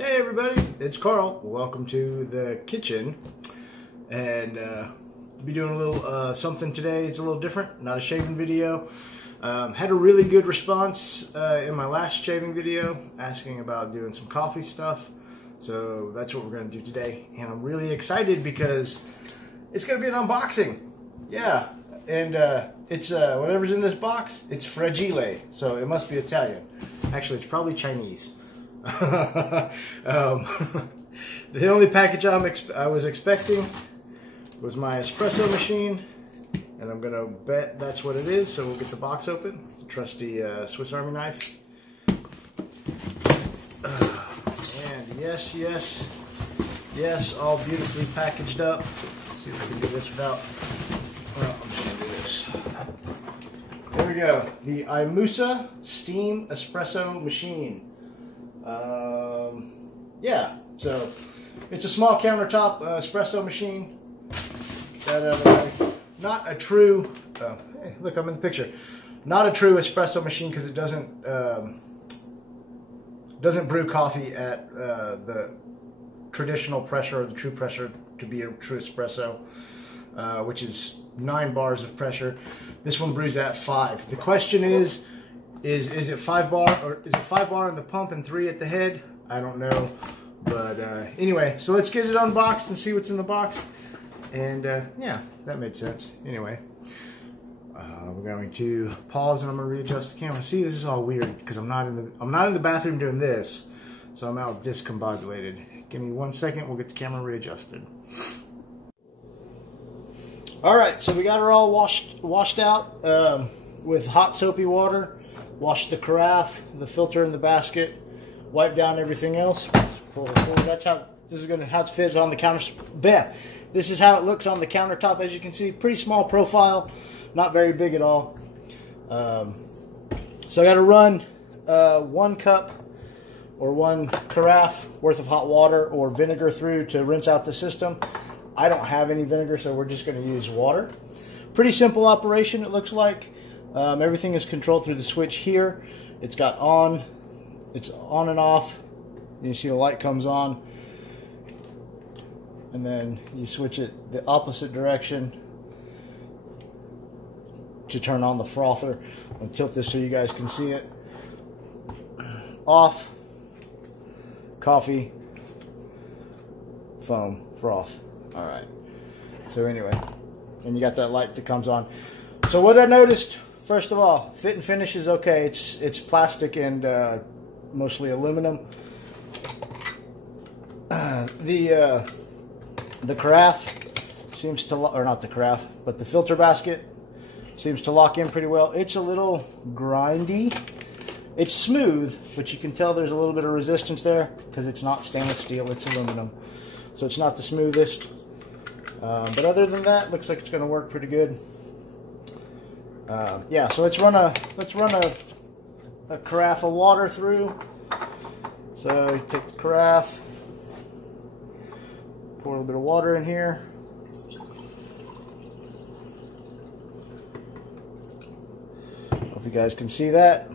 Hey everybody, it's Carl. Welcome to the kitchen, and be doing a little something today. It's a little different, not a shaving video. Had a really good response in my last shaving video asking about doing some coffee stuff, so that's what we're going to do today. And I'm really excited because it's going to be an unboxing. Yeah, and it's whatever's in this box, it's fragile, so it must be Italian. Actually, it's probably Chinese. The only package I was expecting was my espresso machine, and I'm gonna bet that's what it is. So we'll get the box open. The trusty Swiss Army knife. And yes, all beautifully packaged up. Let's see if I can do this without. Well, I'm just gonna do this. There we go. The Imusa Steam Espresso Machine. Yeah, so it's a small countertop espresso machine. Get that out of the way. Not a true, hey, look, I'm in the picture. Not a true espresso machine because it doesn't brew coffee at the traditional pressure or the true pressure to be a true espresso, which is 9 bars of pressure. This one brews at 5. The question is it 5 bar, or is it 5 bar in the pump and 3 at the head? I don't know, but anyway, so let's get it unboxed and see what's in the box. And yeah, that made sense. Anyway, we're going to pause and I'm going to readjust the camera. See, this is all weird because I'm not in the bathroom doing this, so I'm out discombobulated. Give me 1 second. We'll get the camera readjusted. All right, so we got her all washed out with hot soapy water. Wash the carafe, the filter in the basket, wipe down everything else. Pull it forward. That's how this is going to how it's fitted on the counter. This is how it looks on the countertop. As you can see, pretty small profile, not very big at all. So I got to run 1 cup or 1 carafe worth of hot water or vinegar through to rinse out the system. I don't have any vinegar, so we're just going to use water. Pretty simple operation, it looks like. Everything is controlled through the switch here. It's got on, it's on and off. You see the light comes on, and then you switch it the opposite direction to turn on the frother. I'll tilt this so you guys can see it. Off, coffee, foam, froth. All right. So anyway, and you got that light that comes on. So what I noticed. First of all, fit and finish is okay. It's plastic and mostly aluminum. The carafe seems to, or not the carafe, but the filter basket seems to lock in pretty well. It's a little grindy. It's smooth, but you can tell there's a little bit of resistance there because it's not stainless steel, it's aluminum. So it's not the smoothest. But other than that, looks like it's going to work pretty good. Yeah, so let's run a carafe of water through. So you take the carafe, pour a little bit of water in here. I don't know if you guys can see that.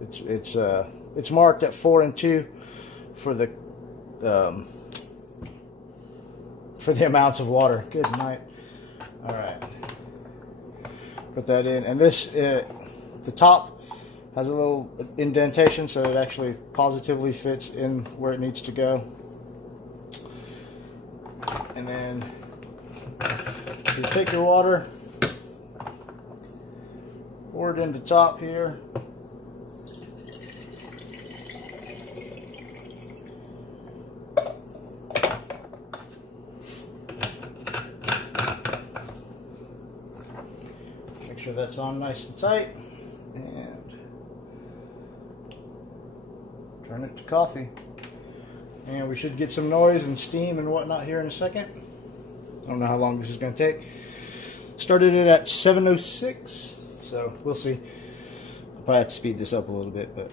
It's marked at 4 and 2 for the amounts of water. Good night. All right. Put that in, and this the top has a little indentation, so it actually positively fits in where it needs to go. And then so you take your water, pour it in the top here. Sure that's on nice and tight, and turn it to coffee, and we should get some noise and steam and whatnot here in a second. I don't know how long this is going to take. Started it at 7:06, so we'll see. I'll probably have to speed this up a little bit, but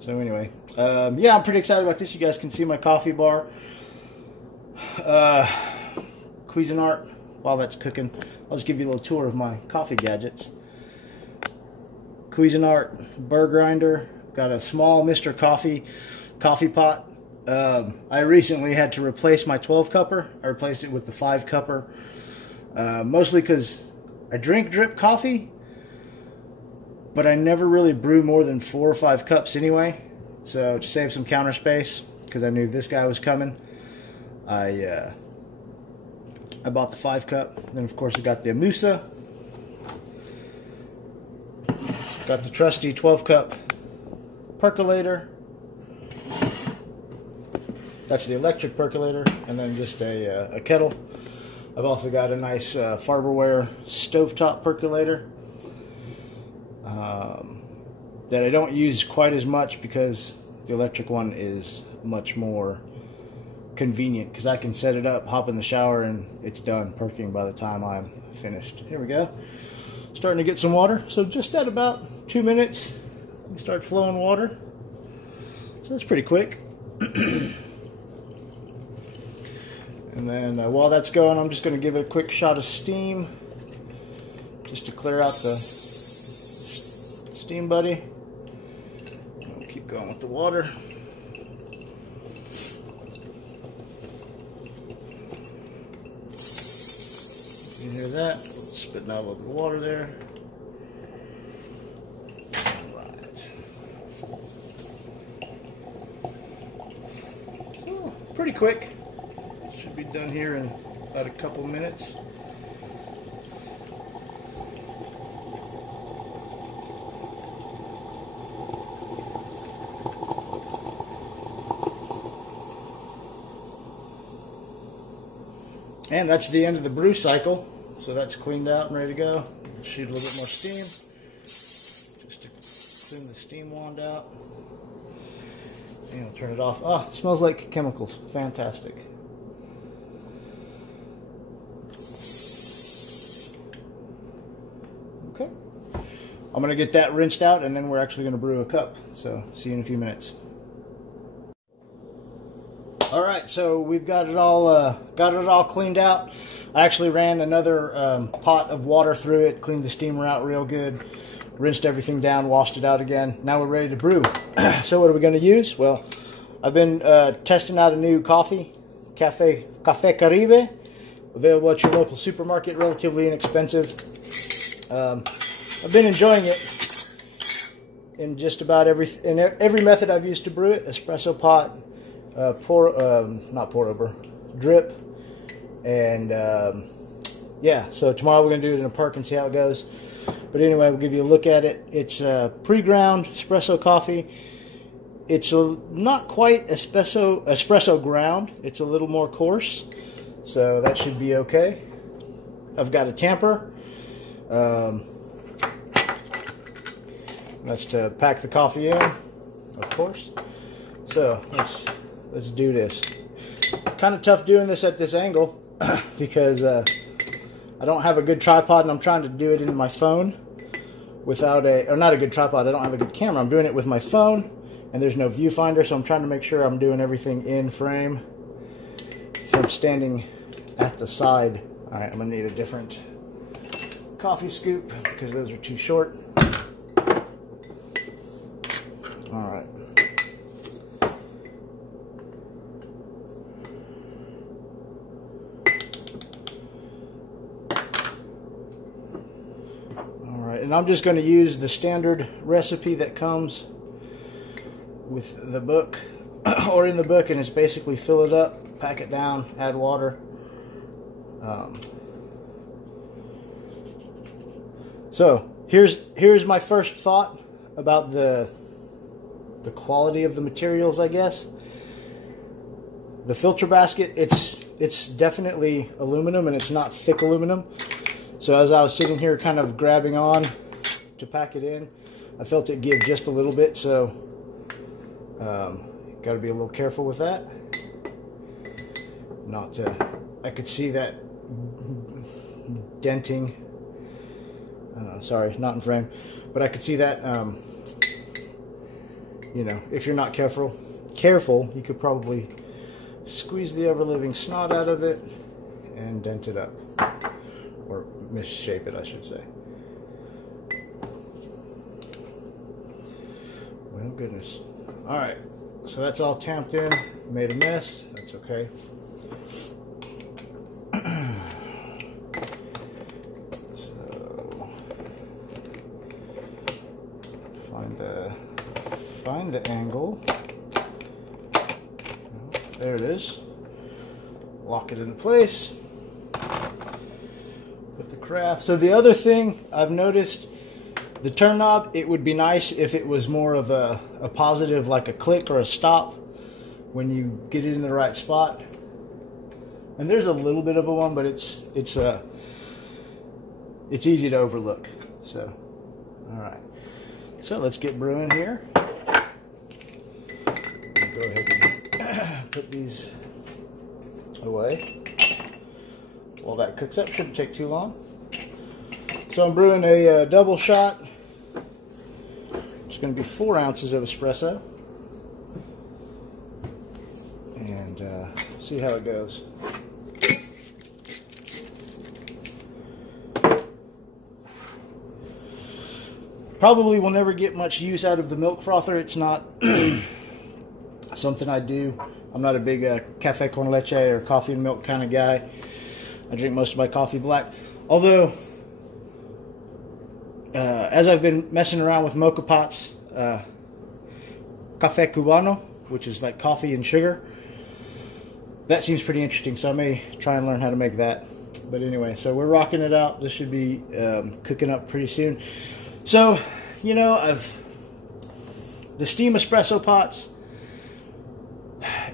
so anyway, yeah, I'm pretty excited about this. You guys can see my coffee bar. Cuisinart. While that's cooking, I'll just give you a little tour of my coffee gadgets. Cuisinart burr grinder, Got a small Mr. Coffee pot. I recently had to replace my 12 cupper. I replaced it with the 5 cupper. Mostly because I drink drip coffee, but I never really brew more than 4 or 5 cups anyway. So to save some counter space, because I knew this guy was coming, I bought the 5 cup. Then of course I got the Imusa. Got the trusty 12 cup percolator. That's the electric percolator, and then just a kettle. I've also got a nice Farberware stovetop percolator that I don't use quite as much because the electric one is much more convenient, because I can set it up, hop in the shower, and it's done perking by the time I'm finished. Here we go. Starting to get some water. So just at about 2 minutes, we start flowing water. So that's pretty quick. And then while that's going, I'm just going to give it a quick shot of steam just to clear out the steam buddy. We'll keep going with the water. You hear that? Spitting out a little bit of water there. Alright. Oh, pretty quick. Should be done here in about a couple minutes. And that's the end of the brew cycle. So that's cleaned out and ready to go. Shoot a little bit more steam, just to clean the steam wand out. And we'll turn it off. Ah, it smells like chemicals. Fantastic. Okay. I'm going to get that rinsed out, and then we're actually going to brew a cup. So see you in a few minutes. Alright, so we've got it all cleaned out. I actually ran another pot of water through it, cleaned the steamer out real good, rinsed everything down, washed it out again. Now we're ready to brew. So what are we going to use? Well, I've been testing out a new coffee, Cafe Caribe, available at your local supermarket, relatively inexpensive. I've been enjoying it in just about every method I've used to brew it. Espresso pot, not pour over, drip, and yeah, so tomorrow we're going to do it in a perk and see how it goes. But anyway, we'll give you a look at it. It's pre-ground espresso coffee. It's not quite espresso ground. It's a little more coarse, so that should be okay. I've got a tamper. That's to pack the coffee in, of course. So let's do this. Kind of tough doing this at this angle because I don't have a good tripod, and I'm trying to do it in my phone without or not a good tripod. I don't have a good camera. I'm doing it with my phone, and there's no viewfinder, so I'm trying to make sure I'm doing everything in frame from standing at the side. All right, I'm gonna need a different coffee scoop because those are too short. All right. And I'm just going to use the standard recipe that comes with the book or in the book, and it's basically fill it up, pack it down, add water. So here's my first thought about the quality of the materials, I guess. The filter basket, it's definitely aluminum, and it's not thick aluminum. So as I was sitting here kind of grabbing on to pack it in, I felt it give just a little bit, so got to be a little careful with that. I could see that denting. Sorry, not in frame, but I could see that. You know, if you're not careful, you could probably squeeze the ever-living snot out of it and dent it up. Or misshape it, I should say. Well, goodness. All right, so that's all tamped in, made a mess, that's okay. So, find the angle. There it is. Lock it into place. Put the carafe. So the other thing I've noticed, the turn knob, it would be nice if it was more of a positive, like a click or a stop when you get it in the right spot. And there's a little bit of a one, but it's easy to overlook. So, all right. So let's get brewing here. Go ahead and put these away. While that cooks up, shouldn't take too long. So I'm brewing a double shot. It's going to be 4 ounces of espresso. And see how it goes. Probably will never get much use out of the milk frother. It's not something I do. I'm not a big cafe con leche or coffee and milk kind of guy. I drink most of my coffee black. Although, as I've been messing around with mocha pots, cafe cubano, which is like coffee and sugar, that seems pretty interesting. So I may try and learn how to make that. But anyway, so we're rocking it out. This should be cooking up pretty soon. So, you know, the steam espresso pots,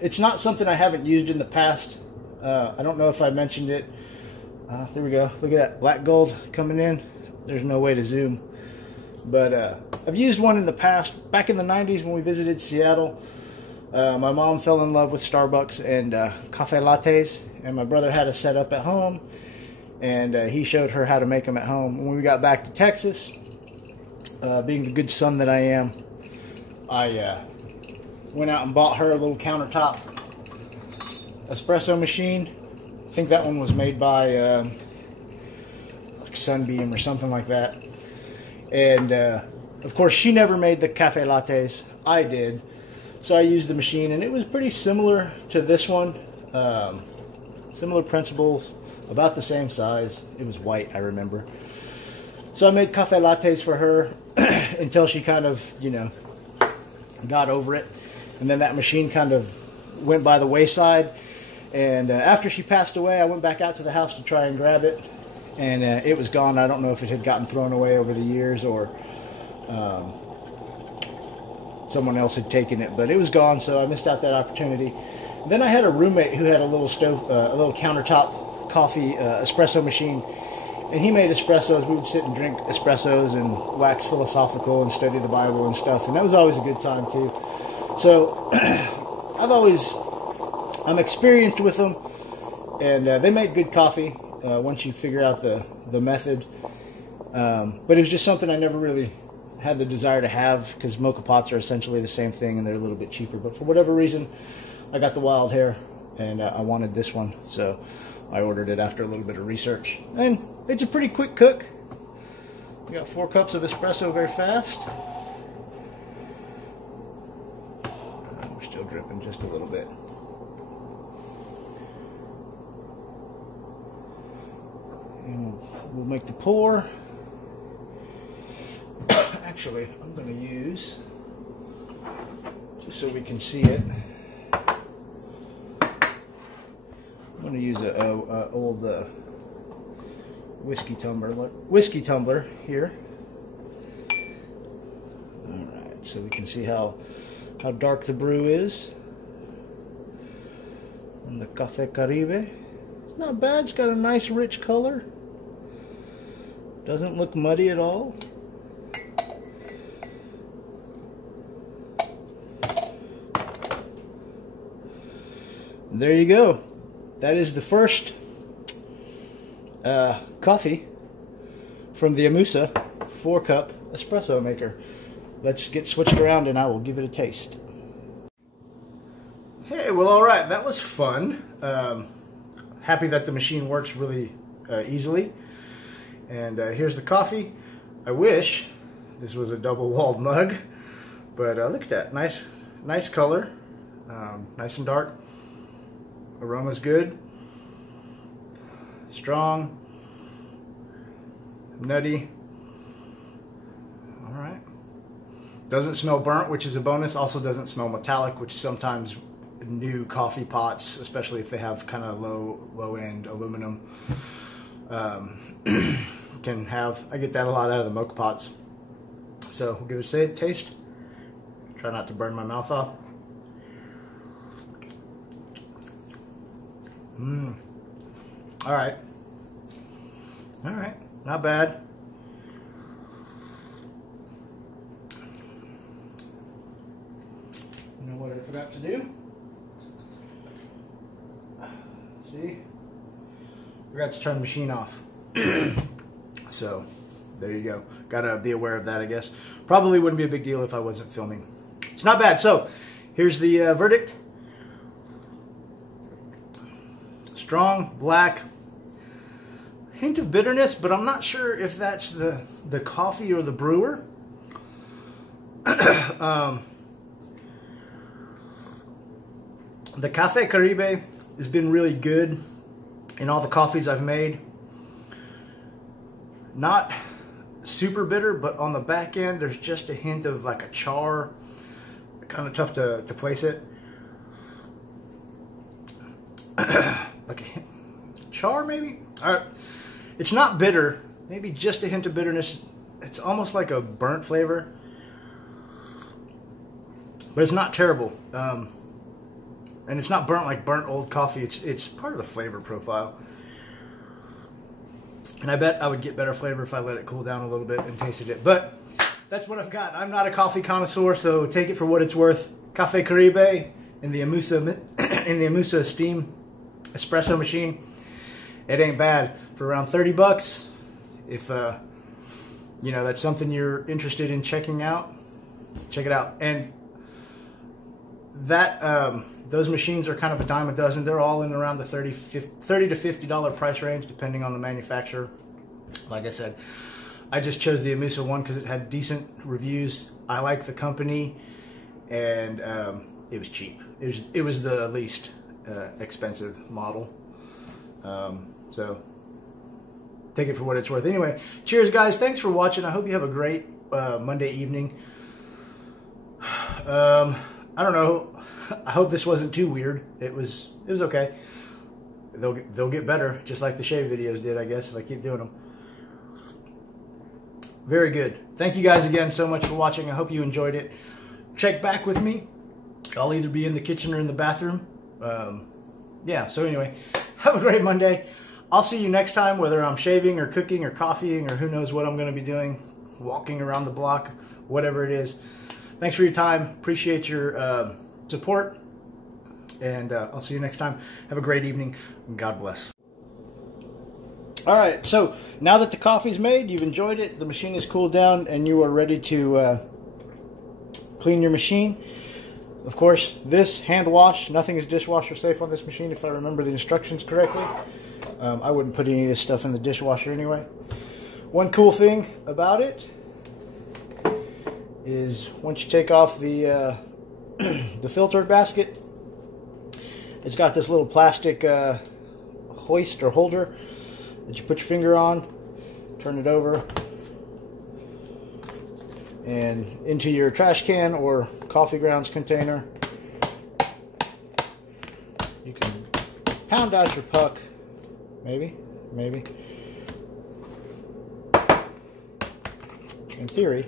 it's not something I haven't used in the past. I don't know if I mentioned it. There we go. Look at that black gold coming in. There's no way to zoom. But I've used one in the past. Back in the 90s when we visited Seattle, my mom fell in love with Starbucks and cafe lattes. And my brother had a set up at home. And he showed her how to make them at home. When we got back to Texas, being the good son that I am, I went out and bought her a little countertop espresso machine. I think that one was made by like Sunbeam or something like that. And of course she never made the cafe lattes. I did. So I used the machine and it was pretty similar to this one. Similar principles, about the same size. It was white, I remember. So I made cafe lattes for her until she kind of, you know, got over it. And then that machine kind of went by the wayside. And after she passed away, I went back out to the house to try and grab it. And it was gone. I don't know if it had gotten thrown away over the years or someone else had taken it. But it was gone, so I missed out that opportunity. Then I had a roommate who had a little stove, a little countertop coffee espresso machine. And he made espressos. We would sit and drink espressos and wax philosophical and study the Bible and stuff. And that was always a good time, too. So I'm experienced with them. And they make good coffee once you figure out the method. But it was just something I never really had the desire to have because mocha pots are essentially the same thing and they're a little bit cheaper. But for whatever reason, I got the wild hair and I wanted this one. So I ordered it after a little bit of research. And it's a pretty quick cook. We got 4 cups of espresso very fast. We're still dripping just a little bit. And we'll make the pour. Actually, I'm going to use, just so we can see it, I'm going to use an old whiskey tumbler here. Alright, so we can see how dark the brew is. And the Cafe Caribe. It's not bad, it's got a nice rich color. Doesn't look muddy at all. And there you go. That is the first coffee from the Imusa 4-cup espresso maker. Let's get switched around and I will give it a taste. Hey, well, all right, that was fun. Happy that the machine works really easily. And here's the coffee. I wish this was a double-walled mug, But look at that, nice color, nice and dark. Aroma's good, strong, nutty. All right. Doesn't smell burnt, which is a bonus. Also doesn't smell metallic, which sometimes new coffee pots, especially if they have kind of low end aluminum, can have. I get that a lot out of the mocha pots. So we'll give it a taste. Try not to burn my mouth off. All right. All right. Not bad. You know what I forgot to do? See? Forgot to turn the machine off. So, there you go. Gotta be aware of that, I guess. Probably wouldn't be a big deal if I wasn't filming. It's not bad. So, here's the verdict. Strong, black, hint of bitterness, but I'm not sure if that's the coffee or the brewer. The Cafe Caribe has been really good in all the coffees I've made. Not super bitter, but on the back end there's just a hint of like a char. Kind of tough to place it. Like a char maybe? It's not bitter, maybe just a hint of bitterness. It's almost like a burnt flavor, but it's not terrible. And it's not burnt like burnt old coffee. It's part of the flavor profile. And I bet I would get better flavor if I let it cool down a little bit and tasted it. But that's what I've got. I'm not a coffee connoisseur, so take it for what it's worth. Cafe Caribe in the Imusa Steam Espresso machine. It ain't bad for around 30 bucks. If you know that's something you're interested in checking out, check it out. And that those machines are kind of a dime a dozen. They're all in around the $30 to $50 price range, depending on the manufacturer. Like I said, I just chose the Imusa one because it had decent reviews. I like the company, and it was cheap. It was the least expensive model. So take it for what it's worth. Anyway, cheers, guys. Thanks for watching. I hope you have a great Monday evening. I don't know. I hope this wasn't too weird. It was okay. They'll get better, just like the shave videos did, I guess, if I keep doing them. Very good. Thank you guys again so much for watching. I hope you enjoyed it. Check back with me. I'll either be in the kitchen or in the bathroom. Yeah, so anyway, have a great Monday. I'll see you next time, whether I'm shaving or cooking or coffeeing or who knows what I'm going to be doing, walking around the block, whatever it is. Thanks for your time. Appreciate your support, and I'll see you next time. Have a great evening, and God bless. All right, so now that the coffee's made, you've enjoyed it, the machine is cooled down, and you are ready to clean your machine. Of course, this hand wash, nothing is dishwasher safe on this machine if I remember the instructions correctly. I wouldn't put any of this stuff in the dishwasher anyway. One cool thing about it is once you take off the the filter basket, it's got this little plastic hoist or holder that you put your finger on, turn it over, and into your trash can or coffee grounds container. You can pound out your puck, maybe, in theory,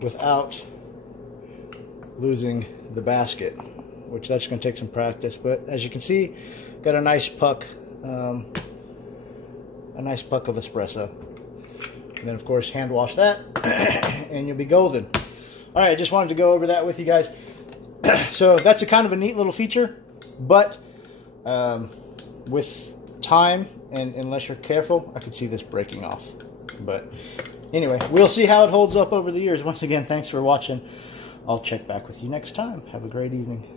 without losing the basket, which that's going to take some practice. But as you can see, got a nice puck of espresso. And then of course hand wash that and you'll be golden. All right, I just wanted to go over that with you guys. So that's a kind of a neat little feature, but with time and unless you're careful, I could see this breaking off. But anyway, we'll see how it holds up over the years. Once again, thanks for watching. I'll check back with you next time. Have a great evening.